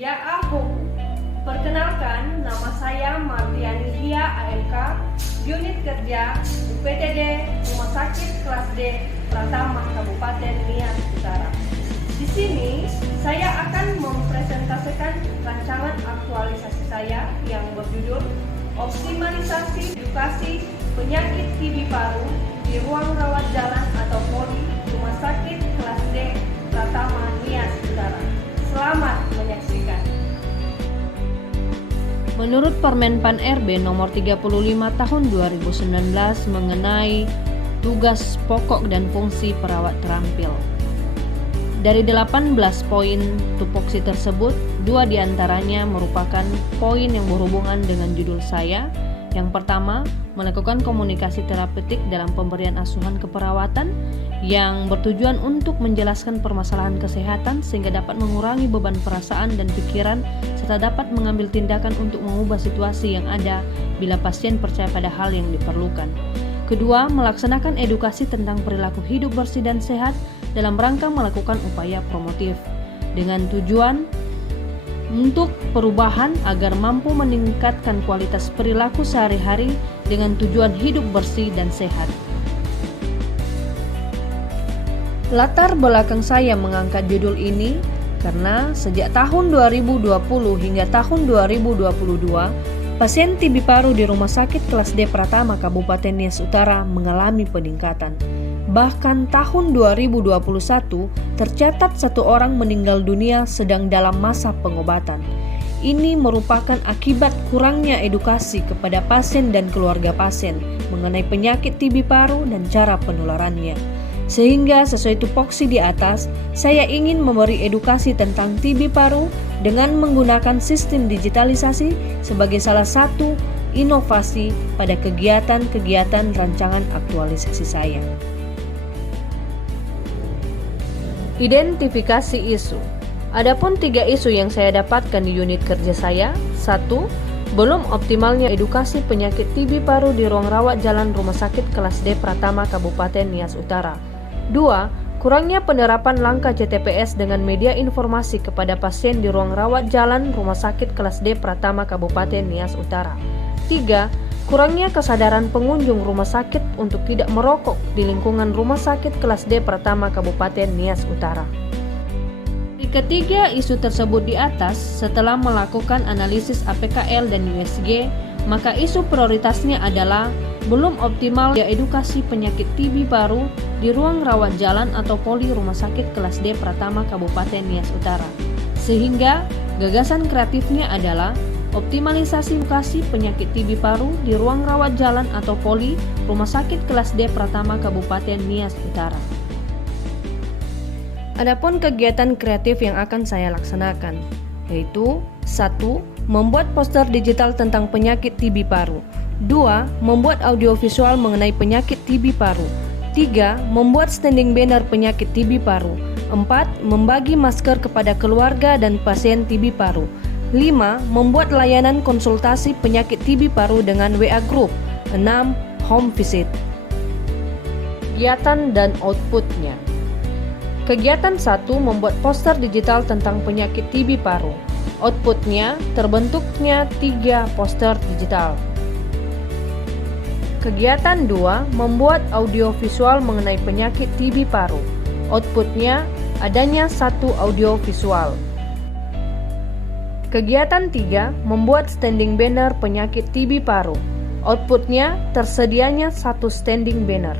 Ya Aku. Perkenalkan, nama saya Martiani Hia AMK, unit kerja UPTD Rumah Sakit Kelas D Pratama Kabupaten Nias Utara. Di sini saya akan mempresentasikan rancangan aktualisasi saya yang berjudul Optimalisasi Edukasi Penyakit TB Paru di Ruang Rawat Jalan atau POLI Rumah Sakit Kelas D Pratama Nias Utara. Selamat menyaksikan. Menurut Permenpan RB nomor 35 tahun 2019 mengenai tugas pokok dan fungsi perawat terampil. Dari 18 poin tupoksi tersebut, 2 diantaranya merupakan poin yang berhubungan dengan judul saya. Yang pertama, melakukan komunikasi terapeutik dalam pemberian asuhan keperawatan yang bertujuan untuk menjelaskan permasalahan kesehatan sehingga dapat mengurangi beban perasaan dan pikiran serta dapat mengambil tindakan untuk mengubah situasi yang ada bila pasien percaya pada hal yang diperlukan. Kedua, melaksanakan edukasi tentang perilaku hidup bersih dan sehat dalam rangka melakukan upaya promotif dengan tujuan untuk perubahan agar mampu meningkatkan kualitas perilaku sehari-hari dengan tujuan hidup bersih dan sehat. Latar belakang saya mengangkat judul ini karena sejak tahun 2020 hingga tahun 2022, pasien TB paru di Rumah Sakit Kelas D Pratama Kabupaten Nias Utara mengalami peningkatan. Bahkan tahun 2021 tercatat 1 orang meninggal dunia sedang dalam masa pengobatan. Ini merupakan akibat kurangnya edukasi kepada pasien dan keluarga pasien mengenai penyakit TB paru dan cara penularannya. Sehingga sesuai tupoksi di atas, saya ingin memberi edukasi tentang TB paru dengan menggunakan sistem digitalisasi sebagai salah satu inovasi pada kegiatan-kegiatan rancangan aktualisasi saya. Identifikasi isu. Adapun 3 isu yang saya dapatkan di unit kerja saya. 1. Belum optimalnya edukasi penyakit TB paru di ruang rawat jalan Rumah Sakit Kelas D Pratama Kabupaten Nias Utara. 2. Kurangnya penerapan langkah CTPS dengan media informasi kepada pasien di ruang rawat jalan Rumah Sakit Kelas D Pratama Kabupaten Nias Utara. 3. Kurangnya kesadaran pengunjung rumah sakit untuk tidak merokok di lingkungan Rumah Sakit Kelas D Pratama Kabupaten Nias Utara. Di ketiga isu tersebut di atas, setelah melakukan analisis APKL dan USG, maka isu prioritasnya adalah belum optimal edukasi penyakit TB paru di ruang rawat jalan atau POLI Rumah Sakit Kelas D Pratama Kabupaten Nias Utara. Sehingga gagasan kreatifnya adalah optimalisasi edukasi penyakit TB paru di ruang rawat jalan atau POLI Rumah Sakit Kelas D Pratama Kabupaten Nias Utara. Adapun kegiatan kreatif yang akan saya laksanakan, yaitu 1. Membuat poster digital tentang penyakit TB paru. 2. Membuat audiovisual mengenai penyakit TB paru. 3. Membuat standing banner penyakit TB paru. 4. Membagi masker kepada keluarga dan pasien TB paru. 5. Membuat layanan konsultasi penyakit TB paru dengan WA Group. 6. Home visit. Kegiatan dan outputnya. Kegiatan 1. Membuat poster digital tentang penyakit TB paru. Outputnya terbentuknya 3 poster digital. Kegiatan 2. Membuat audiovisual mengenai penyakit TB paru. Outputnya adanya 1 audiovisual. Kegiatan 3. Membuat standing banner penyakit TB paru. Outputnya tersedianya 1 standing banner.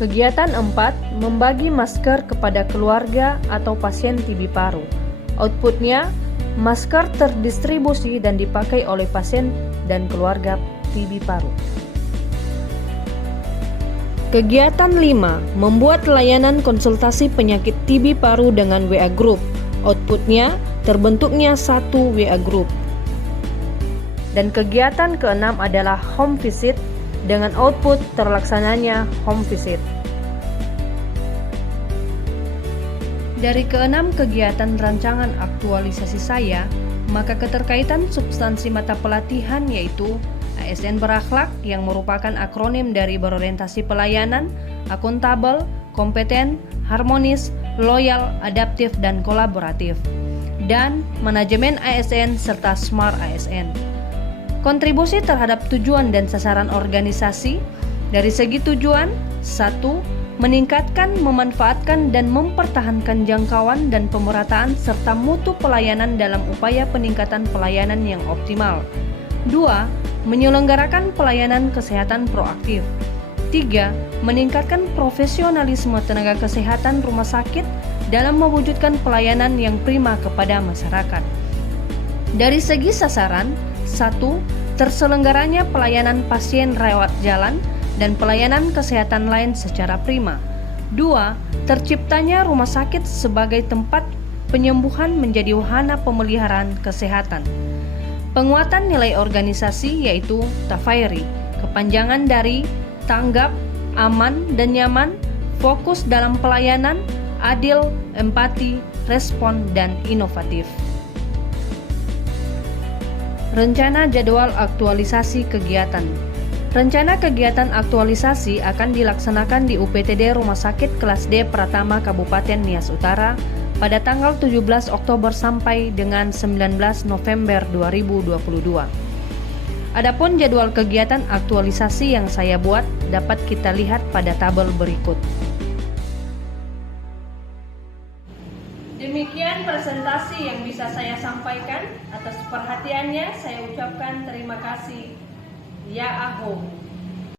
Kegiatan 4. Membagi masker kepada keluarga atau pasien TB paru. Outputnya masker terdistribusi dan dipakai oleh pasien dan keluarga TB paru. Kegiatan 5. Membuat layanan konsultasi penyakit TB paru dengan WA Group. Outputnya terbentuknya 1 WA Group. Dan kegiatan ke-6 adalah home visit dengan output terlaksananya home visit. Dari ke-6 kegiatan rancangan aktualisasi saya, maka keterkaitan substansi mata pelatihan yaitu ASN berakhlak yang merupakan akronim dari berorientasi pelayanan, akuntabel, kompeten, harmonis, loyal, adaptif, dan kolaboratif. dan manajemen ASN serta Smart ASN. Kontribusi terhadap tujuan dan sasaran organisasi dari segi tujuan: 1. Meningkatkan, memanfaatkan, dan mempertahankan jangkauan dan pemerataan serta mutu pelayanan dalam upaya peningkatan pelayanan yang optimal. 2. Menyelenggarakan pelayanan kesehatan proaktif. 3. Meningkatkan profesionalisme tenaga kesehatan rumah sakit dalam mewujudkan pelayanan yang prima kepada masyarakat. Dari segi sasaran: 1. Terselenggaranya pelayanan pasien rawat jalan dan pelayanan kesehatan lain secara prima. 2. Terciptanya rumah sakit sebagai tempat penyembuhan menjadi wahana pemeliharaan kesehatan. Penguatan nilai organisasi yaitu TAFAIRI, kepanjangan dari tanggap, aman dan nyaman, fokus dalam pelayanan, adil, empati, respon, dan inovatif. Rencana jadwal aktualisasi kegiatan. Rencana kegiatan aktualisasi akan dilaksanakan di UPTD Rumah Sakit Kelas D Pratama Kabupaten Nias Utara pada tanggal 17 Oktober sampai dengan 19 November 2022. Adapun jadwal kegiatan aktualisasi yang saya buat dapat kita lihat pada tabel berikut. Demikian presentasi yang bisa saya sampaikan. Atas perhatiannya saya ucapkan terima kasih. Ya Aho.